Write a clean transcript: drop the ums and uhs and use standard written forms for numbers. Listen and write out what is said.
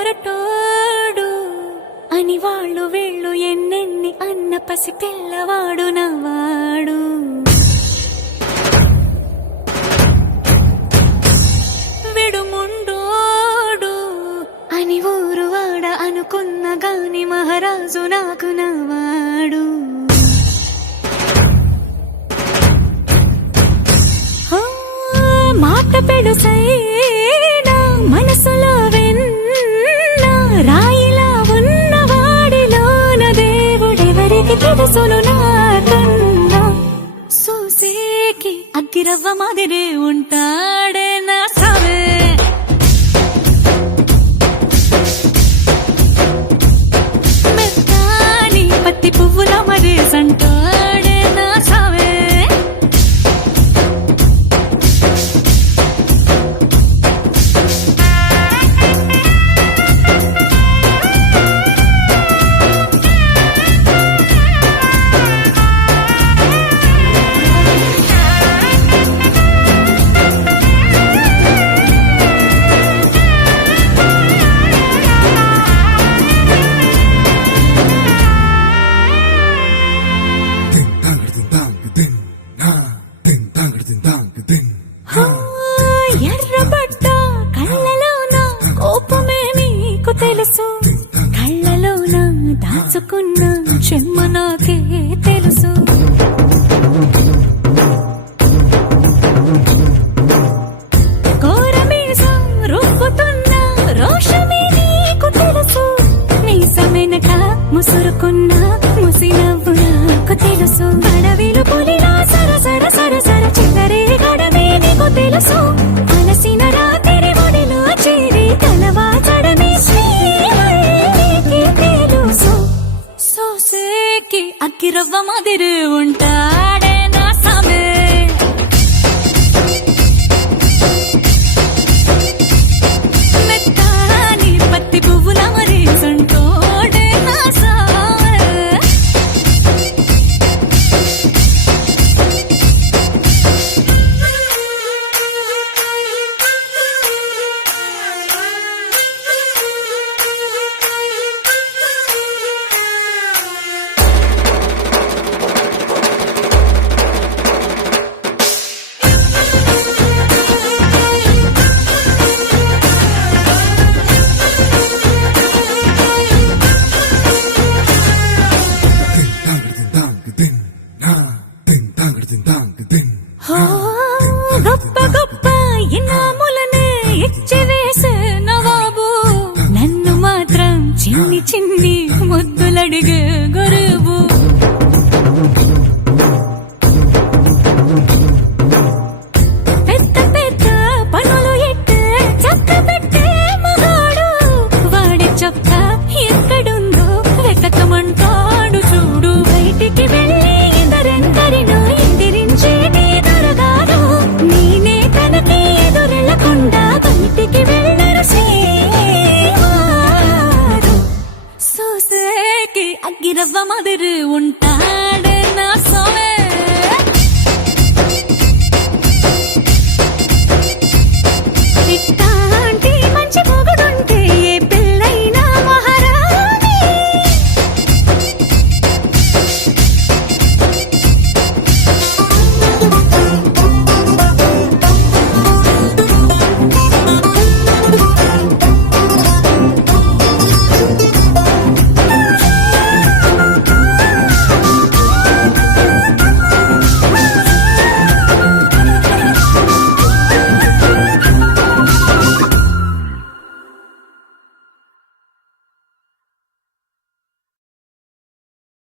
మొరటోడు అని వాళ్ళు వీళ్ళు ఎన్నెన్ని అన్న పసి పిల్లవాడు నవ్వాడు. విడుముండోడు అని ఊరు వాడ అనుకున్న గాని మహారాజు నాకు నవ్వాడు. మాట పెడుసైనా మనసులో వెన్న రాయిలా ఉన్నవాడిలోన దేవుడెవరికి తెలుసును నాకన్నా. సూసేకి అగ్గిరవ్వ మాదిరే ఉంటాడే నా సావే. మెత్తాని పత్తి పువ్వుల మరేసంటాడే నా సావే. ఎర్రబడ్డ కళ్ళలోన కోపమే నీకు తెలుసు, కళ్ళలోన దాచుకున్న చెమ్మ నాకే తెలుసు. కోరమీసం రుబ్బుతున్న రోషమే నీకు తెలుసు, మీసమెనక ముసురుకున్న ముసినవ్వు నాకు తెలుసు. అడవిలు పులిలా సరసర సరసర చివరే గడమే నీకు తెలుసు. అలసిన రాత్రి ఒడిలో చేరి కలవాచడమే శ్రీకి తెలుసు. సోసేకి అగ్గిరవ్వ మాదిరి ఉంటాడే నా సామే. మెత్తాని పత్తి పువ్వుల మరేసంటోడే నా సామే. గొప్ప గొప్ప ఇనాములనే ఇచ్చివేసే నవాబు, నన్ను మాత్రం చిన్ని చిన్ని ముద్దులడిగే గురు.